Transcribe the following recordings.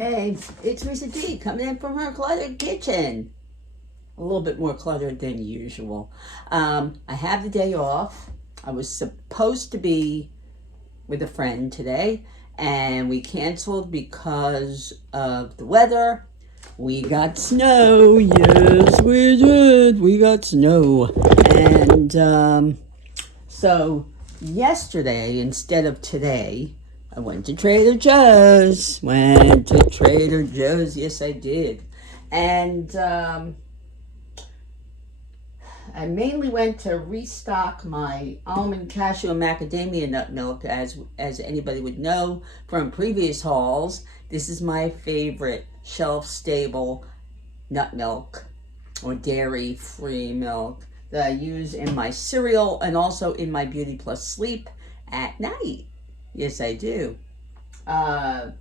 Hey, it's Misa D coming in from her cluttered kitchen. A little bit more cluttered than usual. I have the day off. I was supposed to be with a friend today, and we canceled because of the weather. We got snow. Yes, we did. We got snow. And so yesterday, instead of today, I went to Trader Joe's. Yes, I did. And I mainly went to restock my almond, cashew, and macadamia nut milk, as anybody would know from previous hauls. This is my favorite shelf-stable nut milk or dairy-free milk that I use in my cereal and also in my Beauty Plus Sleep at night. Yes, I do. And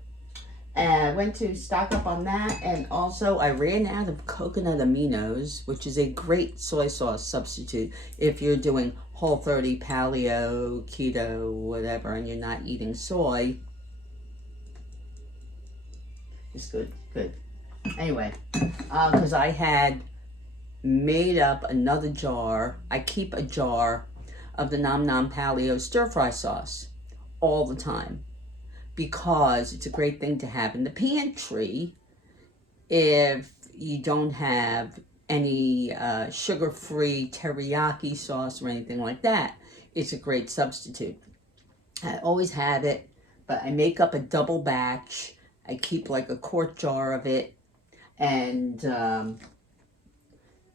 I went to stock up on that, and also I ran out of coconut aminos, which is a great soy sauce substitute if you're doing Whole30, paleo, keto, whatever, and you're not eating soy. It's good. Anyway, because I had made up another jar. I keep a jar of the Nom Nom Paleo stir-fry sauce all the time because it's a great thing to have in the pantry if you don't have any sugar-free teriyaki sauce or anything like that. It's a great substitute. I always have it, but I make up a double batch. I keep like a quart jar of it, and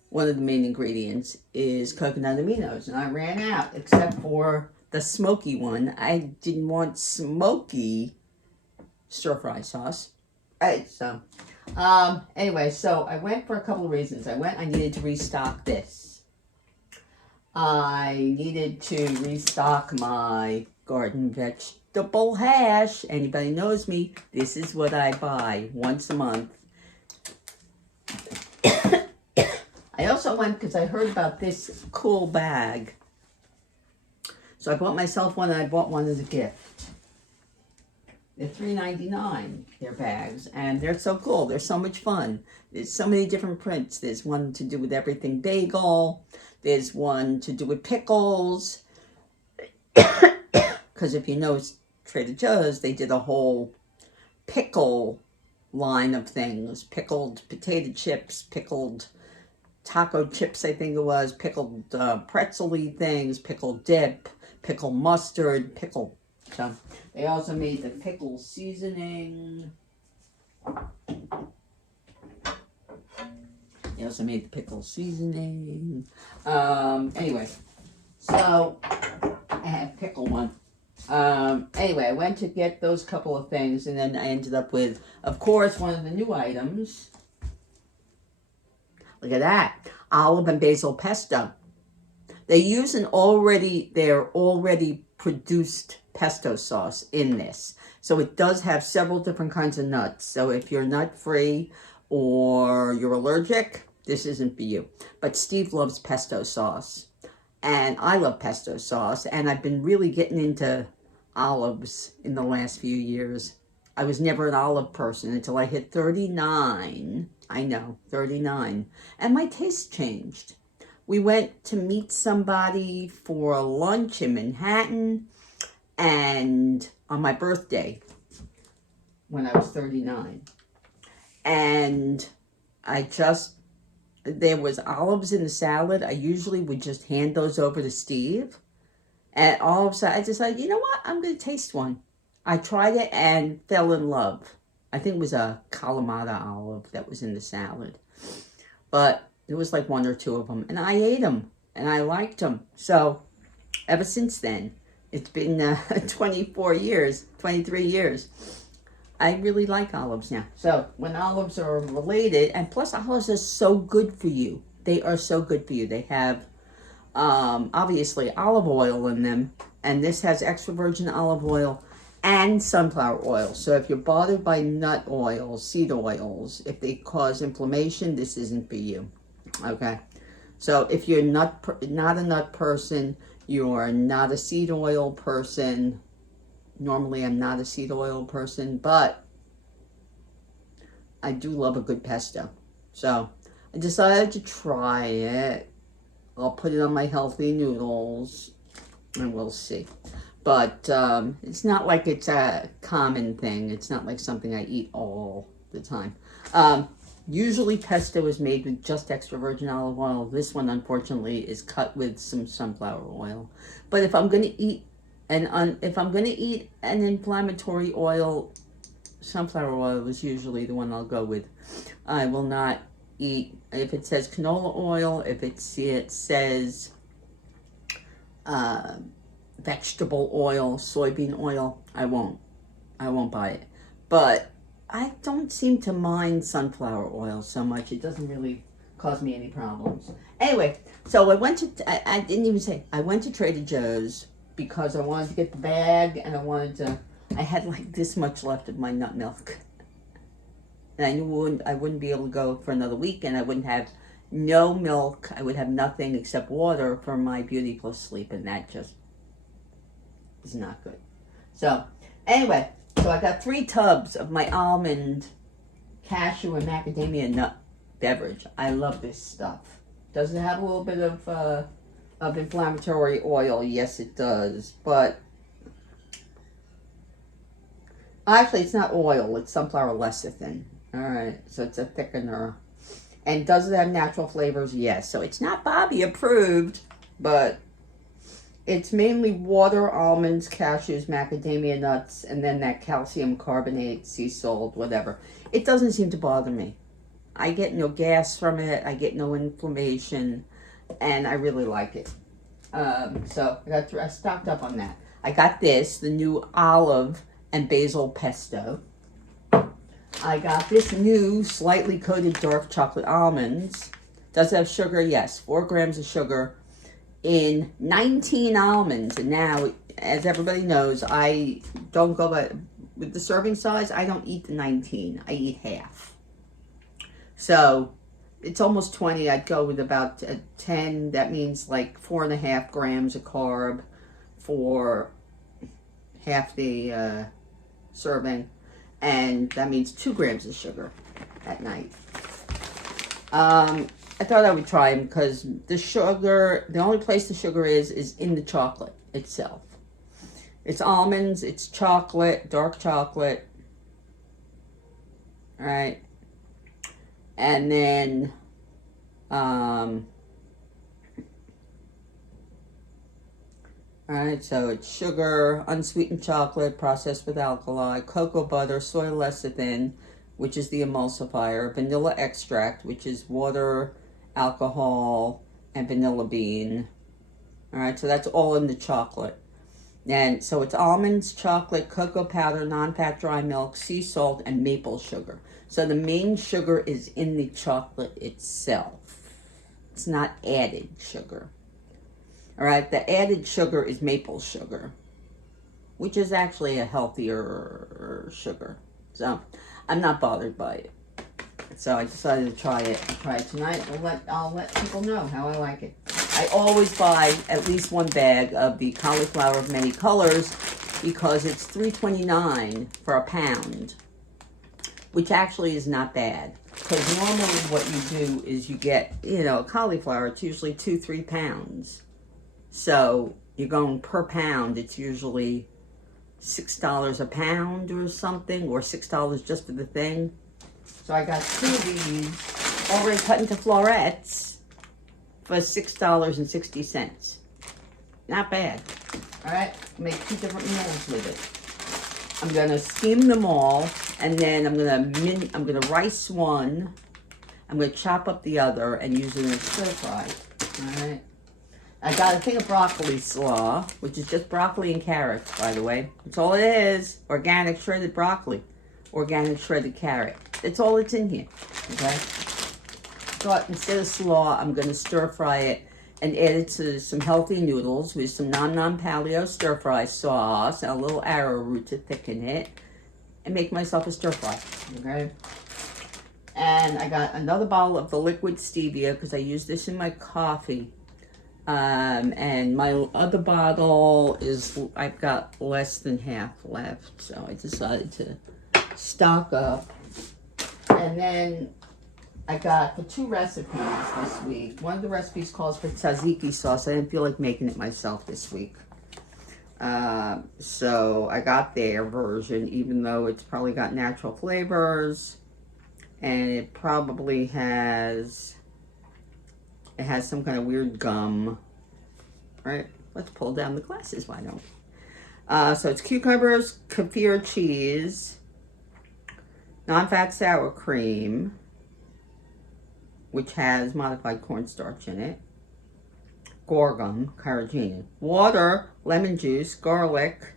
one of the main ingredients is coconut aminos, and I ran out except for the Smokey one. I didn't want Smokey stir-fry sauce. Right, so anyway, so I went for a couple of reasons. I needed to restock this. I needed to restock my garden vegetable hash. Anybody knows me, this is what I buy once a month. I also went because I heard about this cool bag. So I bought myself one, and I bought one as a gift. They're $3.99, their bags, and they're so cool. They're so much fun. There's so many different prints. There's one to do with everything bagel. There's one to do with pickles. Because if you know Trader Joe's, they did a whole pickle line of things. Pickled potato chips, pickled taco chips, I think it was, pickled pretzel-y things, pickled dip, pickled mustard, pickled. So they also made the pickle seasoning. Anyway, so I had pickle one. Anyway, I went to get those couple of things, and then I ended up with, of course, one of the new items. Look at that, olive and basil pesto. They use their already produced pesto sauce in this. So it does have several different kinds of nuts. So if you're nut-free or you're allergic, this isn't for you. But Steve loves pesto sauce, and I love pesto sauce, and I've been really getting into olives in the last few years. I was never an olive person until I hit 39. I know, 39. And my taste changed. We went to meet somebody for lunch in Manhattan, and on my birthday, when I was 39. And there was olives in the salad. I usually would just hand those over to Steve. And all of a sudden, I decided, you know what? I'm going to taste one. I tried it and fell in love. I think it was a Kalamata olive that was in the salad. But there was like one or two of them. And I ate them. And I liked them. So ever since then, it's been 23 years. I really like olives now. So when olives are related, and plus olives are so good for you. They are so good for you. They have obviously olive oil in them. And this has extra virgin olive oil and sunflower oil. So if you're bothered by nut oils, seed oils, if they cause inflammation, this isn't for you. Okay? So if you're not a nut person, you're not a seed oil person. Normally I'm not a seed oil person, but I do love a good pesto. So I decided to try it. I'll put it on my healthy noodles and we'll see. But it's not like it's a common thing. It's not like something I eat all the time. Usually pesto is made with just extra virgin olive oil. This one, unfortunately, is cut with some sunflower oil. But if I'm going to eat an inflammatory oil, sunflower oil is usually the one I'll go with. I will not eat, if it says canola oil, if it says vegetable oil, soybean oil, I won't buy it. But I don't seem to mind sunflower oil so much. It doesn't really cause me any problems. Anyway, so I went to, I didn't even say, I went to Trader Joe's because I wanted to get the bag and I had like this much left of my nut milk. And I knew I wouldn't be able to go for another week, and I wouldn't have no milk. I would have nothing except water for my Beauty Plus Sleep, and that just is not good. So anyway, so I got 3 tubs of my almond, cashew, and macadamia nut beverage. I love this stuff. Does it have a little bit of inflammatory oil? Yes, it does. But actually, it's not oil. It's sunflower lecithin. All right, so it's a thickener. And does it have natural flavors? Yes. So it's not Bobby approved, but it's mainly water, almonds, cashews, macadamia nuts, and then that calcium carbonate, sea salt, whatever. It doesn't seem to bother me. I get no gas from it. I get no inflammation, and I really like it. So I stocked up on that. I got this, the new olive and basil pesto. I got this new slightly coated dark chocolate almonds. Does it have sugar? Yes. 4 grams of sugar in 19 almonds. And now, as everybody knows, I don't go by, with the serving size, I don't eat the 19. I eat half. So it's almost 20. I'd go with about 10. That means like 4.5 grams of carb for half the serving. And that means 2 grams of sugar at night. I thought I would try them because the sugar, the only place the sugar is in the chocolate itself. It's almonds, it's chocolate, dark chocolate. All right. And then, all right, so it's sugar, unsweetened chocolate, processed with alkali, cocoa butter, soy lecithin, which is the emulsifier, vanilla extract, which is water, alcohol, and vanilla bean. All right, so that's all in the chocolate. And so it's almonds, chocolate, cocoa powder, non-fat dry milk, sea salt, and maple sugar. So the main sugar is in the chocolate itself. It's not added sugar. All right, the added sugar is maple sugar, which is actually a healthier sugar. So I'm not bothered by it. So I decided to try it tonight. I'll let people know how I like it. I always buy at least 1 bag of the cauliflower of many colors because it's $3.29 for a pound, which actually is not bad. Because normally what you do is you get, cauliflower, it's usually 2-3 pounds. So you're going per pound, it's usually $6 a pound or something, or $6 just for the thing. So I got 2 of these already cut into florets for $6.60. Not bad. All right, make 2 different meals with it. I'm gonna steam them all, and then I'm gonna rice one. I'm gonna chop up the other and use it in a stir fry. All right. I got a thing of broccoli slaw, which is just broccoli and carrots, by the way. That's all it is. Organic shredded broccoli. Organic shredded carrot. That's all that's in here, okay? But instead of slaw, I'm going to stir fry it and add it to some healthy noodles with some non-paleo stir fry sauce, a little arrowroot to thicken it, and make myself a stir fry, okay? And I got another bottle of the liquid stevia because I use this in my coffee. And my other bottle is, I've got less than half left, so I decided to stock up. And then I got the 2 recipes this week. One of the recipes calls for tzatziki sauce. I didn't feel like making it myself this week. So I got their version, even though it's probably got natural flavors. And it probably has, some kind of weird gum. Right? Let's pull down the glasses, why don't? So it's cucumbers, kaffir cheese, non-fat sour cream, which has modified cornstarch in it, gorgum, carrageenan, water, lemon juice, garlic,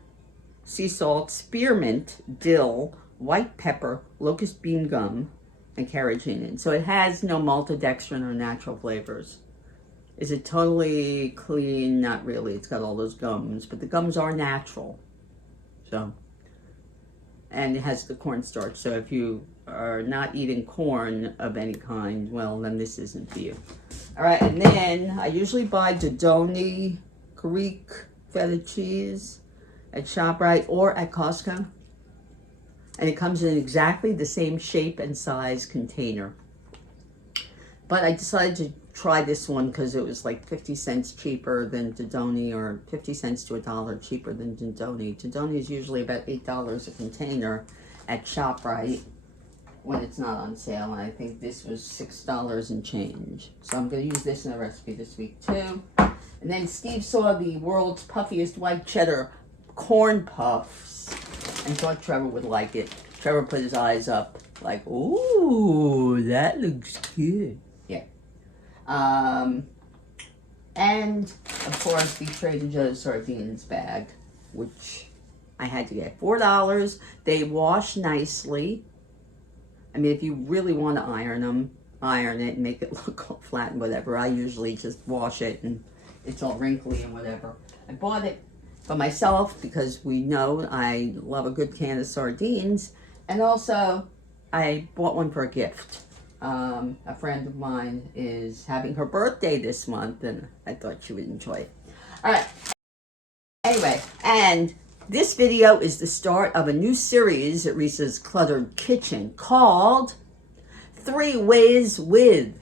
sea salt, spearmint, dill, white pepper, locust bean gum, and carrageenan. So it has no maltodextrin or natural flavors. Is it totally clean? Not really. It's got all those gums, but the gums are natural. So, and it has the cornstarch. So if you are not eating corn of any kind, well, then this isn't for you. All right, and then I usually buy Dodoni Greek feta cheese at ShopRite or at Costco. And it comes in exactly the same shape and size container. But I decided to try this one because it was like 50 cents cheaper than Dodoni, or 50 cents to $1 cheaper than Dodoni. Dodoni is usually about $8 a container at ShopRite when it's not on sale, and I think this was $6 and change. So I'm going to use this in the recipe this week too. And then Steve saw the world's puffiest white cheddar corn puffs and thought Trevor would like it. Trevor put his eyes up like, ooh, that looks good. Yeah. And of course the Trader Joe's sardines bag, which I had to get $4. They wash nicely. I mean, if you really want to iron them, iron it and make it look all flat and whatever. I usually just wash it and it's all wrinkly and whatever. I bought it for myself because we know I love a good can of sardines. And also, I bought one for a gift. A friend of mine is having her birthday this month, and I thought she would enjoy it. All right. Anyway, and this video is the start of a new series at Risa's Cluttered Kitchen called 3 Ways with ...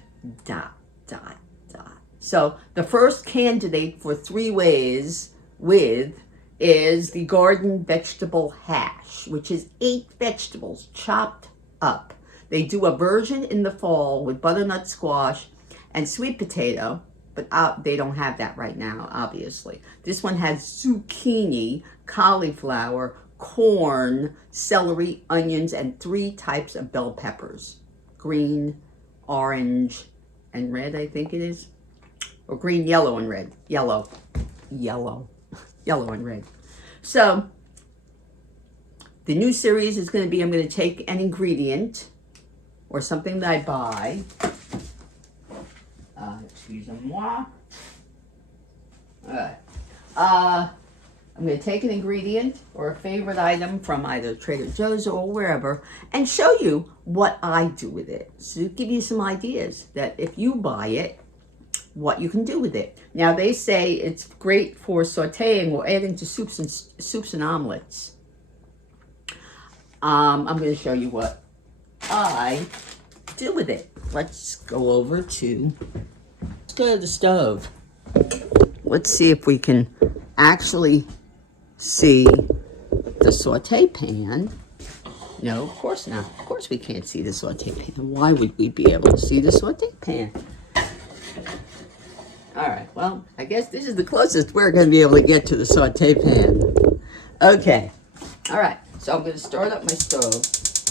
So the first candidate for 3 ways with is the garden vegetable hash, which is 8 vegetables chopped up. They do a version in the fall with butternut squash and sweet potato, but they don't have that right now, obviously. This one has zucchini, cauliflower, corn, celery, onions, and 3 types of bell peppers. Green, orange, and red, I think it is. Or green, yellow, and red. Yellow and red. So, the new series is going to be, I'm going to take an ingredient or something that I buy. Excusez-moi. Alright. I'm going to take an ingredient or a favorite item from either Trader Joe's or wherever and show you what I do with it. So give you some ideas that if you buy it, what you can do with it. Now they say it's great for sauteing or adding to soups and omelets. I'm going to show you what I do with it. Let's go to the stove. Let's see if we can actually see the saute pan. No, of course not. Of course we can't see the saute pan. Why would we be able to see the saute pan? All right, well, I guess this is the closest we're going to be able to get to the saute pan. Okay, all right, so I'm going to start up my stove.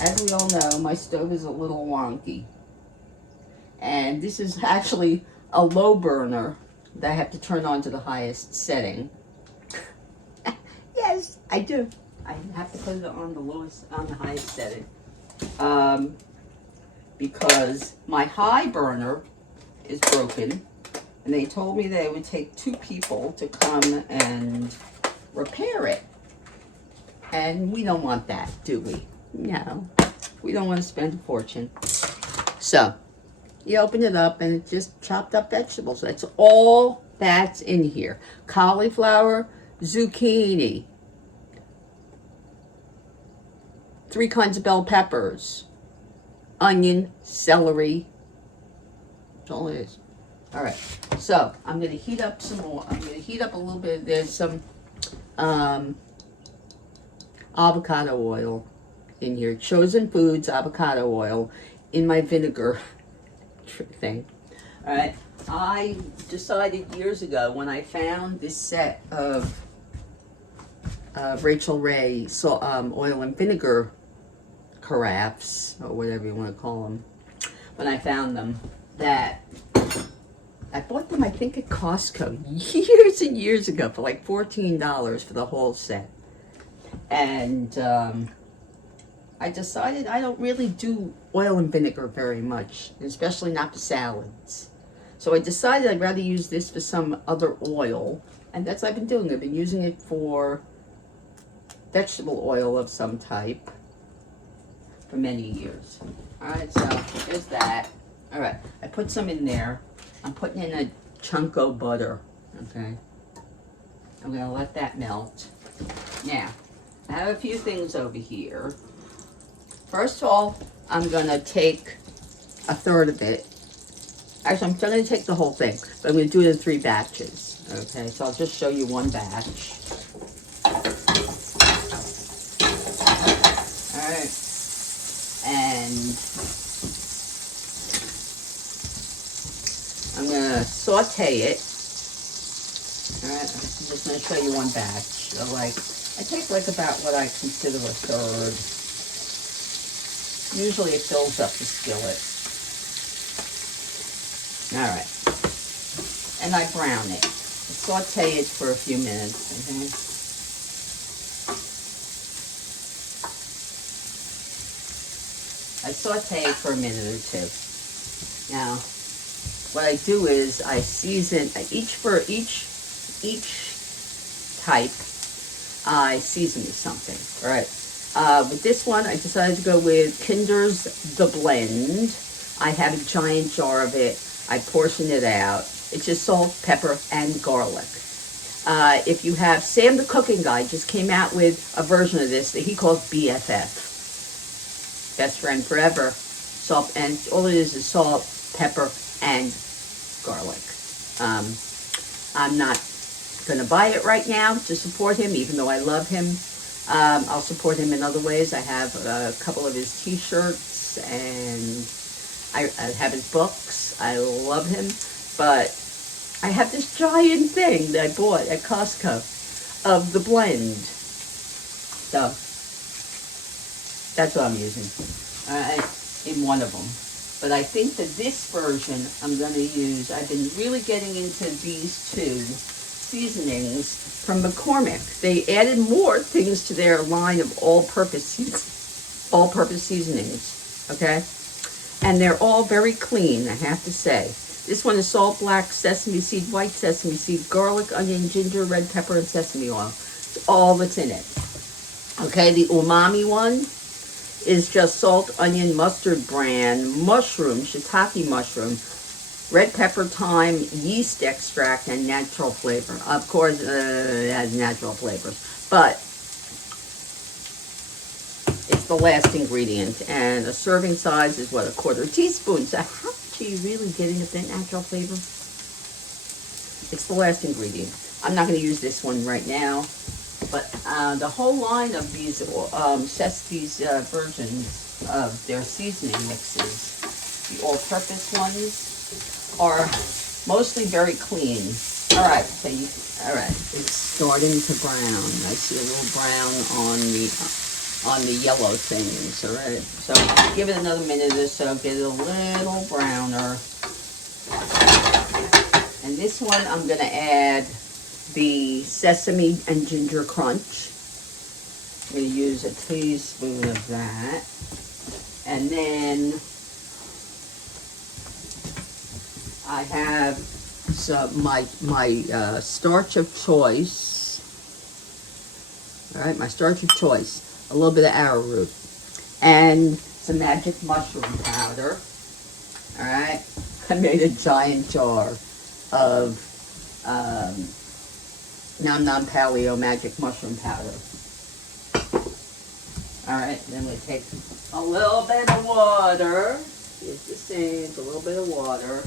As we all know, my stove is a little wonky. And this is actually a low burner that I have to turn on to the highest setting. Yes, I do. I have to put it on the highest setting. Because my high burner is broken. And they told me that it would take 2 people to come and repair it. And we don't want that, do we? No. We don't want to spend a fortune. So, you open it up and it's just chopped up vegetables. That's all that's in here. Cauliflower, zucchini, 3 kinds of bell peppers, onion, celery. That's all it is. All right, so I'm gonna heat up some more. I'm gonna heat up a little bit. There's some avocado oil in here. Chosen Foods avocado oil in my vinegar thing. All right, I decided years ago when I found this set of Rachael Ray oil and vinegar carafes, or whatever you want to call them, when I found them, that I bought them, I think, at Costco years and years ago for like $14 for the whole set. And I decided I don't really do oil and vinegar very much, especially not for salads. So I decided I'd rather use this for some other oil, and that's what I've been doing. I've been using it for vegetable oil of some type for many years. All right, so there's that. All right, I put some in there. I'm putting in a chunk of butter, okay? I'm gonna let that melt. Now, I have a few things over here. First of all, I'm gonna take a third of it. Actually, I'm gonna take the whole thing, but I'm gonna do it in 3 batches, okay? So I'll just show you one batch. All right, and I'm gonna saute it. All right, I'm just gonna show you one batch. So like, I take like about what I consider a third. Usually it fills up the skillet. All right, and I brown it. I saute it for a few minutes. Okay. I saute it for a minute or two. Now, what I do is I season each type. I season with something. All right. With this one, I decided to go with Kinder's The Blend. I have a giant jar of it. I portion it out. It's just salt, pepper, and garlic. If you have Sam the Cooking Guy, just came out with a version of this that he calls BFF. Best friend forever. Salt, and all it is salt, pepper, and garlic. I'm not going to buy it right now to support him, even though I love him. I'll support him in other ways. I have a couple of his t-shirts, and I have his books. I love him, but I have this giant thing that I bought at Costco of the blend. So that's what I'm using in one of them. But I think that this version I'm going to use, I've been really getting into these two seasonings from McCormick. They added more things to their line of all-purpose seasonings, okay? And they're all very clean, I have to say. This one is salt, black sesame seed, white sesame seed, garlic, onion, ginger, red pepper, and sesame oil. It's all that's in it. Okay, the Umami one is just salt, onion, mustard bran, mushroom, shiitake mushroom, red pepper, thyme, yeast extract, and natural flavor. Of course, it has natural flavors, but it's the last ingredient. And a serving size is, what, a quarter teaspoon. So how much are you really getting of that natural flavor? It's the last ingredient. I'm not going to use this one right now. But the whole line of these versions of their seasoning mixes, the all-purpose ones, are mostly very clean. All right, so all right, it's starting to brown. I see a little brown on the yellow things. All right, so give it another minute or so, get it a little browner. And this one, I'm going to add the sesame and ginger crunch. I'm going to use a teaspoon of that. And then I have some my starch of choice. All right, my starch of choice. A little bit of arrowroot. And some magic mushroom powder. All right. I made a giant jar of paleo magic mushroom powder. All right, then we take a little bit of water. Here's the sink, a little bit of water.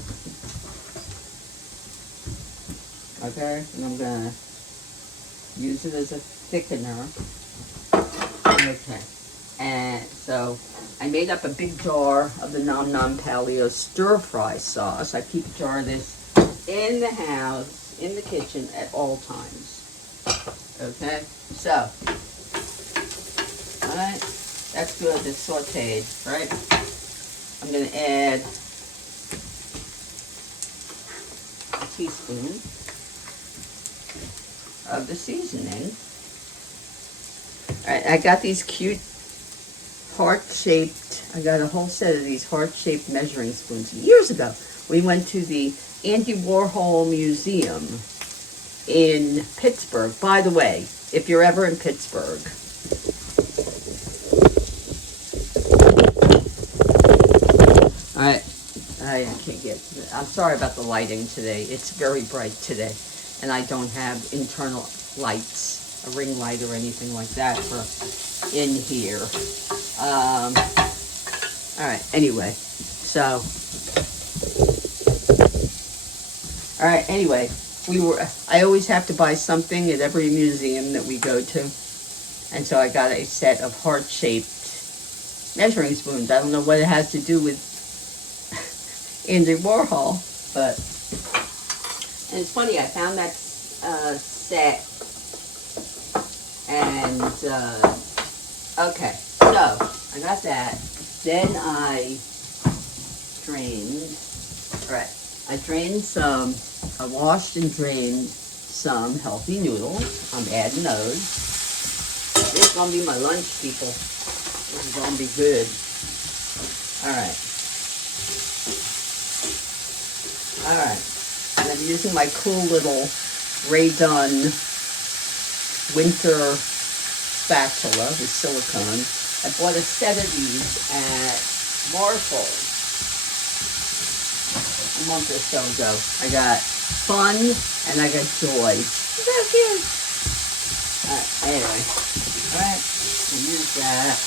Okay, and I'm gonna use it as a thickener. Okay, and so I made up a big jar of the Nom Nom Paleo stir fry sauce. I keep a jar of this in the house, in the kitchen at all times. Okay, so, all right, that's good, it's sauteed, right? I'm gonna add a teaspoon of the seasoning. All right, I got these cute heart-shaped, I got a whole set of these heart-shaped measuring spoons. Years ago, we went to the Andy Warhol Museum in Pittsburgh. By the way, if you're ever in Pittsburgh, all right, I can't get, I'm sorry about the lighting today. It's very bright today, and I don't have internal lights, a ring light or anything like that for in here. All right, anyway, so, all right, anyway, I always have to buy something at every museum that we go to, and so I got a set of heart-shaped measuring spoons. I don't know what it has to do with Andy Warhol, but, and it's funny, I found that set, and, okay, so, I got that, then I drained, right, I drained some, I washed and drained some healthy noodles. I'm adding those. This is going to be my lunch, people. This is going to be good. Alright. Alright. And I'm using my cool little Ray Dunn winter spatula with silicone. I bought a set of these at Marshalls a month or so ago. I got fun and I got joy. Isn't that cute? Anyway, alright, we'll use that.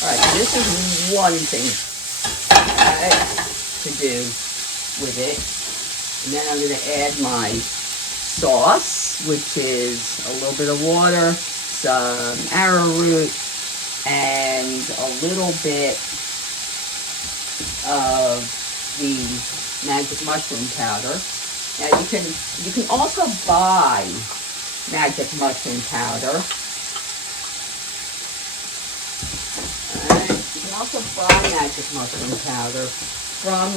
Alright, this is one thing to do with it. And then I'm going to add my sauce, which is a little bit of water, some arrowroot, and a little bit of the magic mushroom powder. Now you can also buy magic mushroom powder. Alright, you can also buy magic mushroom powder from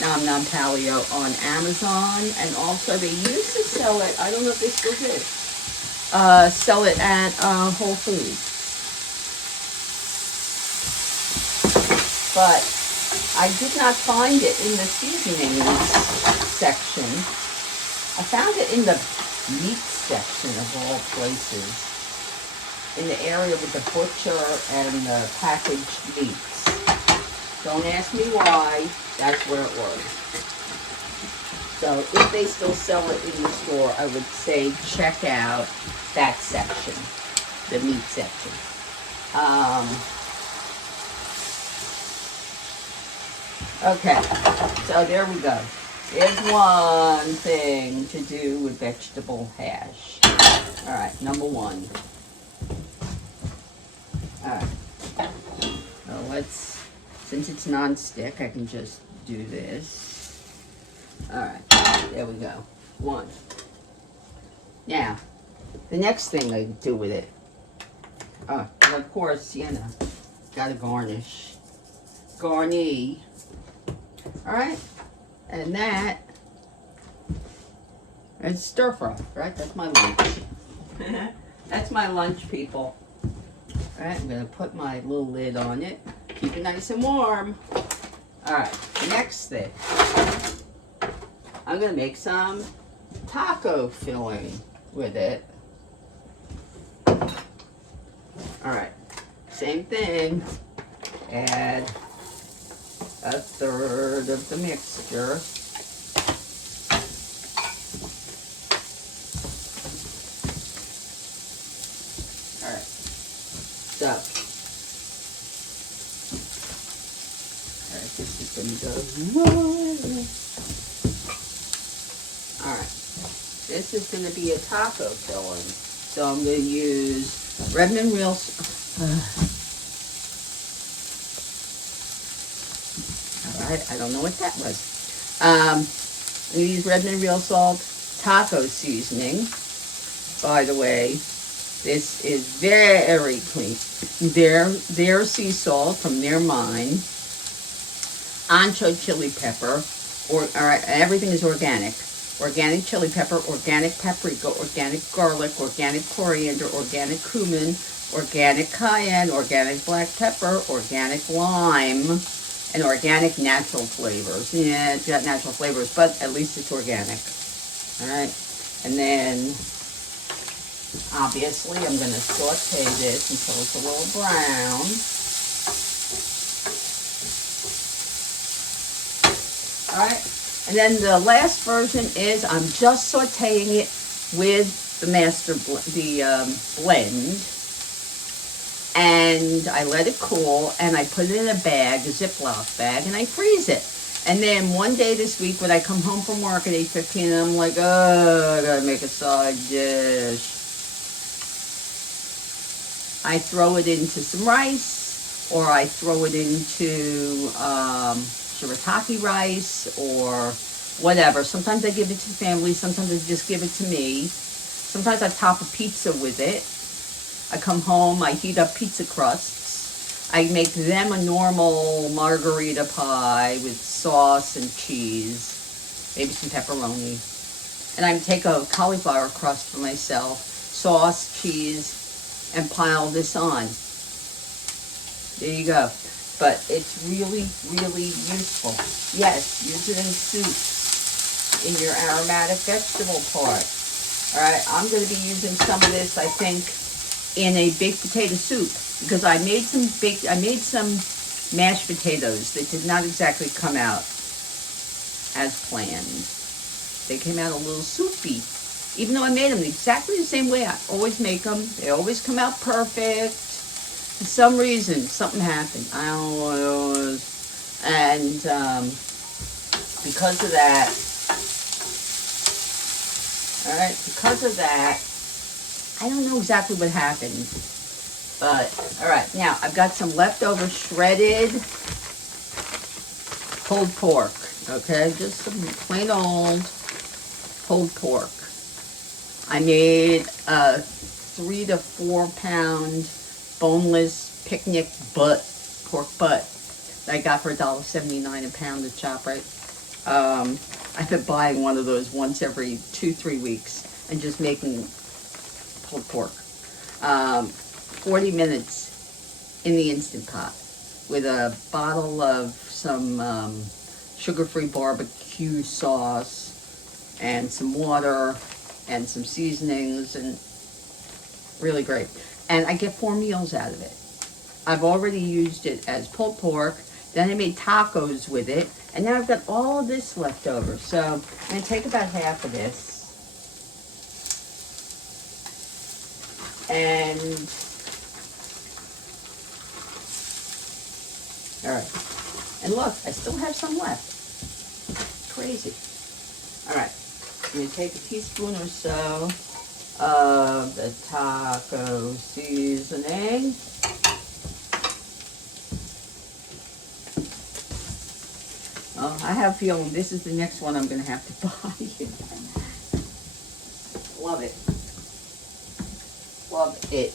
Nom Nom Paleo on Amazon, and also they used to sell it, I don't know if they still do, sell it at Whole Foods. But I did not find it in the seasonings section. I found it in the meat section of all places. In the area with the butcher and the packaged meats. Don't ask me why, that's where it was. So if they still sell it in the store, I would say check out that section, the meat section. Okay, so there we go. There's one thing to do with vegetable hash. All right, number one. All right, so let's, since it's non-stick, I can just do this. All right, there we go. One. Now, the next thing I do with it, and of course, you know, gotta garnish. Garni. All right, and that, it's stir fry, right? That's my lunch. That's my lunch, people. All right, I'm gonna put my little lid on it. Keep it nice and warm. All right, next thing. I'm gonna make some taco filling with it. All right, same thing. Add a third of the mixture. stuff. Alright, this is going to go. Alright, this is going to be a taco filling. So I'm going to use Redmond Real. Alright, I don't know what that was. I'm going to use Redmond Real Salt taco seasoning. By the way, this is very clean. Their sea salt from their mine. Ancho chili pepper. Alright, everything is organic. Organic chili pepper, organic paprika, organic garlic, organic coriander, organic cumin, organic cayenne, organic black pepper, organic lime, and organic natural flavors. Yeah, it's got natural flavors, but at least it's organic. Alright, and then obviously I'm going to saute this until it's a little brown. Alright, and then the last version is I'm just sauteing it with the blend. And I let it cool, and I put it in a bag, a Ziploc bag, and I freeze it. And then one day this week when I come home from work at 8:15, I'm like, oh, I gotta make a side dish. I throw it into some rice, or I throw it into shirataki rice, or whatever. Sometimes I give it to the family, sometimes I just give it to me. Sometimes I top a pizza with it. I come home, I heat up pizza crusts. I make them a normal margarita pie with sauce and cheese, maybe some pepperoni. And I take a cauliflower crust for myself, sauce, cheese, and pile this on. There you go. But it's really useful. Yes, use it in soup, in your aromatic vegetable part. All right, I'm going to be using some of this, I think, in a baked potato soup, because I made some mashed potatoes that did not exactly come out as planned. They came out a little soupy, even though I made them exactly the same way I always make them. They always come out perfect. For some reason, something happened. I don't know what it was. And because of that, all right, because of that, I don't know exactly what happened, but all right. Now I've got some leftover shredded pulled pork. Okay, just some plain old pulled pork. I made a 3 to 4 pound boneless picnic pork butt that I got for $1.79 a pound to chop right. I've been buying one of those once every 2-3 weeks and just making pulled pork. 40 minutes in the Instant Pot with a bottle of some sugar-free barbecue sauce and some water and some seasonings, and really great. And I get 4 meals out of it. I've already used it as pulled pork, then I made tacos with it, and now I've got all of this left over. So I'm going to take about half of this. And, all right. And look, I still have some left. Crazy. All right. I'm going to take a teaspoon or so of the taco seasoning. Oh, I have a feeling this is the next one I'm going to have to buy. Love it. Love it.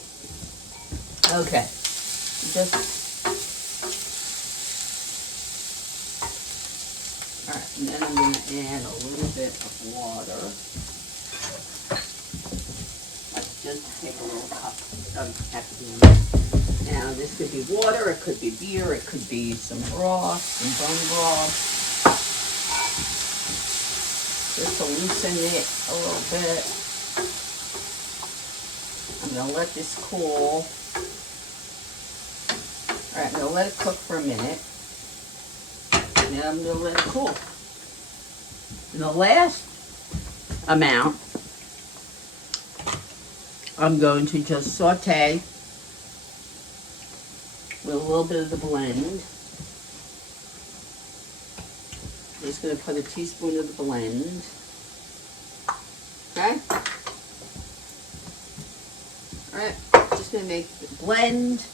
Okay. Just, all right, and then I'm going to add a little bit of water. Just take a little cup. Now, this could be water, it could be beer, it could be some broth, some bone broth. Just to loosen it a little bit. I'm going to let this cool. All right, I'm going to let it cook for a minute. And I'm going to let it cool. And the last amount, I'm going to just saute with a little bit of the blend. I'm just going to put a teaspoon of the blend. Okay? Alright, just going to make the blend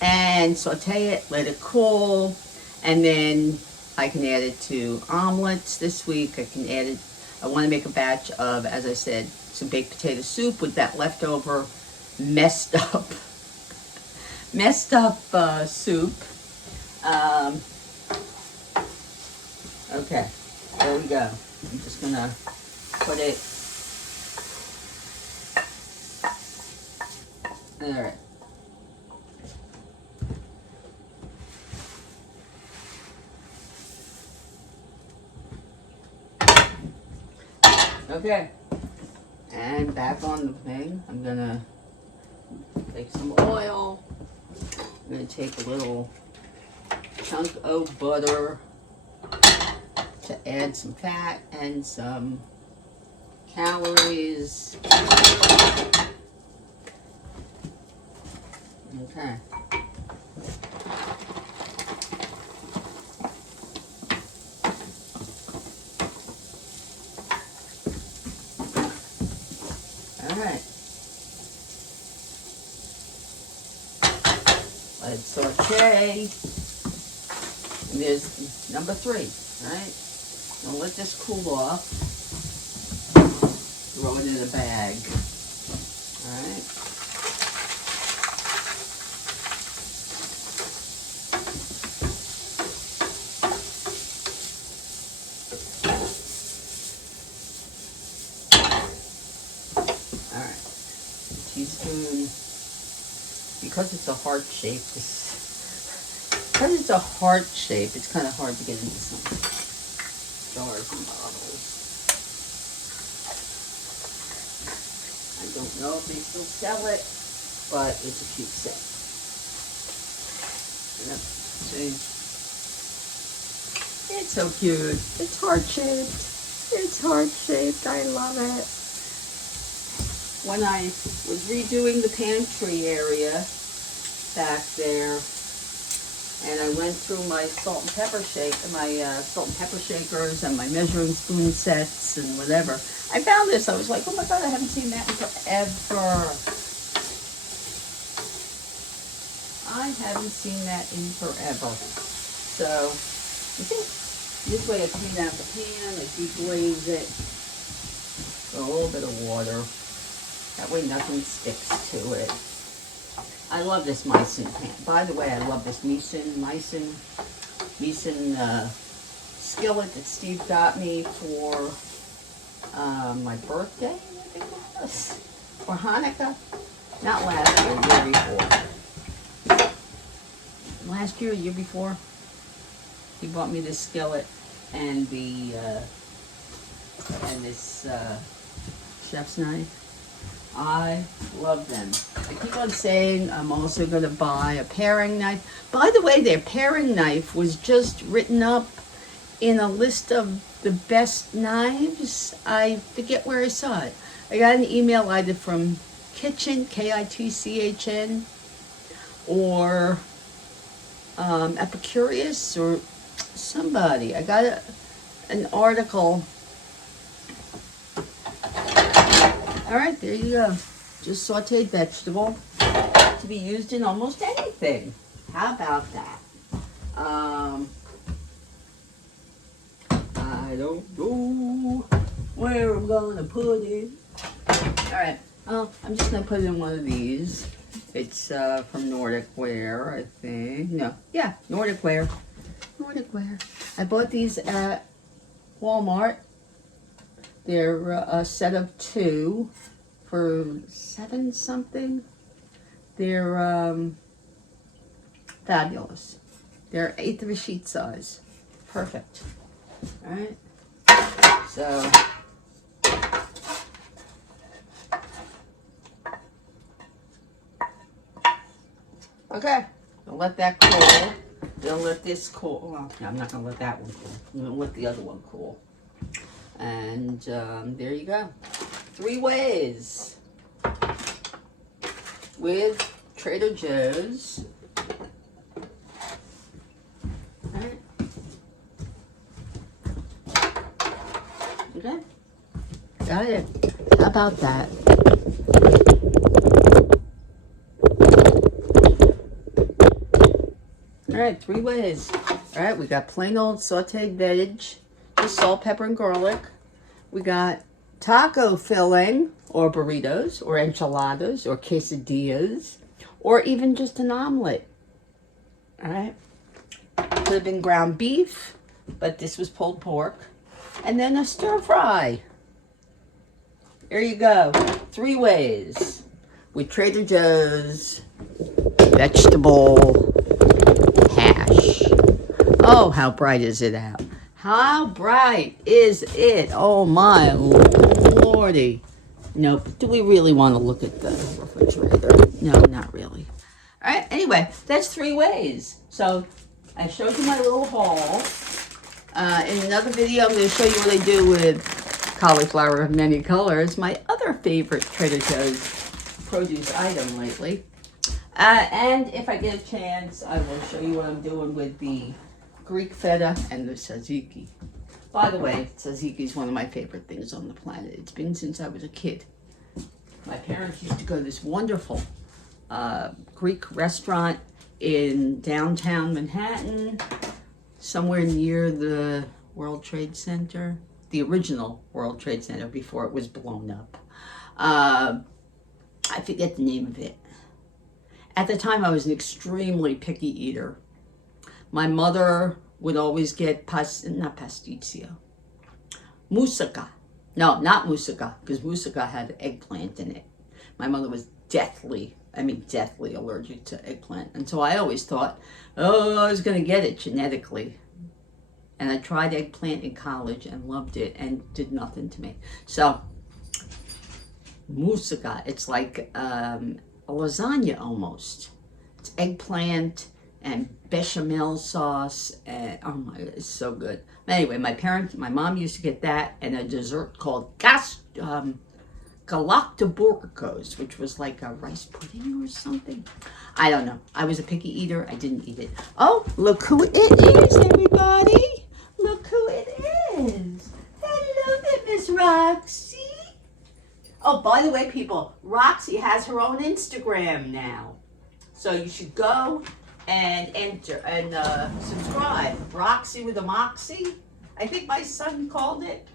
and saute it, let it cool, and then I can add it to omelets this week. I can add it, I want to make a batch of, as I said, some baked potato soup with that leftover messed up soup. Okay, there we go. I'm just gonna put it. All right. Okay, and back on the thing, I'm gonna take some oil. I'm gonna take a little chunk of butter to add some fat and some calories. Okay. Alright. Let it saute. And there's number 3, right? Now let this cool off. Throw it in a bag. Alright. Teaspoon, because it's a heart shape, it's kind of hard to get into some jars and bottles. I don't know if they still sell it, but it's a cute set. Yep. See? It's so cute. It's heart-shaped. It's heart-shaped. I love it. When I was redoing the pantry area back there, and I went through my salt and pepper shakers and my measuring spoon sets and whatever, I found this. I was like, oh my God, I haven't seen that in forever. I haven't seen that in forever. So I think this way I clean out the pan, I deglaze it, a little bit of water. That way nothing sticks to it. I love this Misen pan. By the way, I love this Misen skillet that Steve got me for my birthday, I think it was. Or Hanukkah. Not last year, year before. Last year, year before. He bought me this skillet and the this chef's knife. I love them. I keep on saying I'm also going to buy a paring knife. By the way, their paring knife was just written up in a list of the best knives. I forget where I saw it. I got an email either from Kitchen, Kitchn, or Epicurious, or somebody. I got an article. Alright, there you go. Just sauteed vegetable to be used in almost anything. How about that? I don't know where I'm going to put it. Alright, well, I'm just going to put it in one of these. It's from Nordic Wear, I think. No, yeah, Nordic Wear. Nordic Wear. I bought these at Walmart. They're a set of 2 for $7 something. They're fabulous. They're 1/8 of a sheet size. Perfect. All right. So okay, I'll let that cool. Then let this cool. Well, no, I'm not gonna let that one cool. I'm gonna let the other one cool. And there you go. 3 ways with Trader Joe's excited. How about that? All right, 3 ways. All right, we got plain old sauteed veg, just salt, pepper, and garlic. We got taco filling, or burritos, or enchiladas, or quesadillas, or even just an omelet. All right. Could have been ground beef, but this was pulled pork. And then a stir fry. There you go. 3 ways. With Trader Joe's vegetable hash. Oh, how bright is it out? How bright is it? Oh my lordy. Nope. Do we really want to look at the refrigerator? No, not really. All right. Anyway, that's 3 ways. So I showed you my little haul. In another video, I'm going to show you what I do with cauliflower of many colors, my other favorite Trader Joe's produce item lately. And if I get a chance, I will show you what I'm doing with the Greek feta and the tzatziki. By the way, tzatziki is one of my favorite things on the planet. It's been since I was a kid. My parents used to go to this wonderful Greek restaurant in downtown Manhattan, somewhere near the World Trade Center, the original World Trade Center before it was blown up. I forget the name of it. At the time, I was an extremely picky eater. My mother would always get not pasticcio, moussaka. No, not moussaka, because moussaka had eggplant in it. My mother was deathly allergic to eggplant. And so I always thought, oh, I was going to get it genetically. And I tried eggplant in college and loved it and did nothing to me. So, moussaka, it's like a lasagna almost. It's eggplant and bechamel sauce, and oh my God, it's so good. Anyway, my mom used to get that and a dessert called galactoburgos, which was like a rice pudding or something. I don't know. I was a picky eater. I didn't eat it. Oh, look who it is, everybody. Look who it is. Hello there, Miss Roxy. Oh, by the way, people, Roxy has her own Instagram now. So you should go and enter and subscribe. Roxy with a Moxie. I think my son called it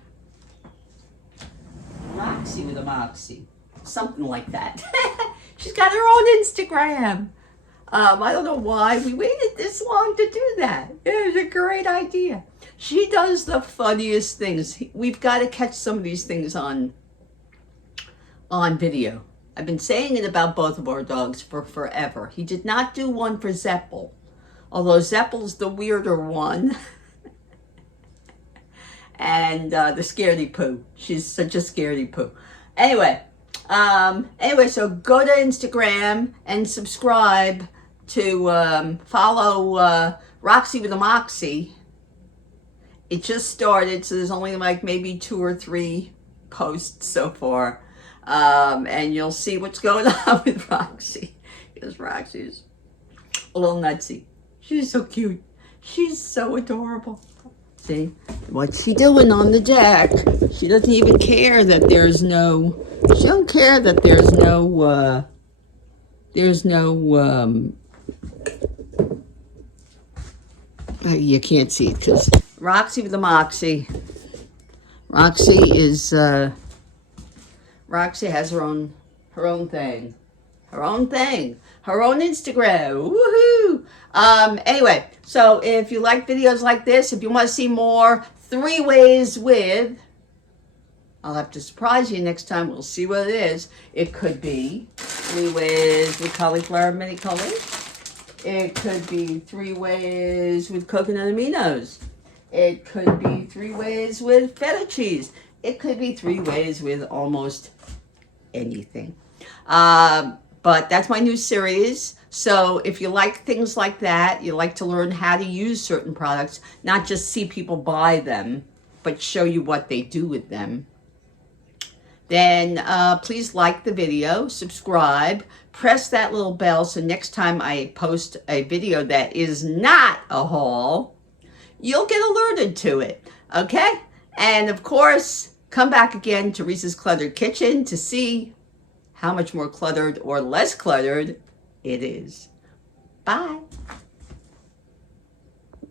Roxy with a Moxie. Something like that. She's got her own Instagram. I don't know why we waited this long to do that. It was a great idea. She does the funniest things. We've got to catch some of these things on video. I've been saying it about both of our dogs for forever. He did not do one for Zeppel, although Zeppel's the weirder one. And the scaredy poo. She's such a scaredy poo. Anyway, so go to Instagram and subscribe to follow Roxy with a Moxie. It just started, so there's only like maybe 2 or 3 posts so far. And you'll see what's going on with Roxy. Because Roxy's a little nutsy. She's so cute. She's so adorable. See? What's she doing on the deck? She doesn't even care that there's no... She don't care that there's no... you can't see it because... Roxy with the Moxie. Roxy is... Roxy has her own thing. Her own Instagram. Woohoo! Anyway, so if you like videos like this, if you want to see more 3 ways with, I'll have to surprise you next time. We'll see what it is. It could be 3 ways with cauliflower of many colors. It could be 3 ways with coconut aminos. It could be 3 ways with feta cheese. It could be 3 ways with almost anything. But that's my new series. So if you like things like that, you like to learn how to use certain products, not just see people buy them, but show you what they do with them, then please like the video, subscribe, press that little bell so next time I post a video that is not a haul, you'll get alerted to it, okay? And of course, Come back again to Reese's Cluttered Kitchen to see how much more cluttered or less cluttered it is. Bye.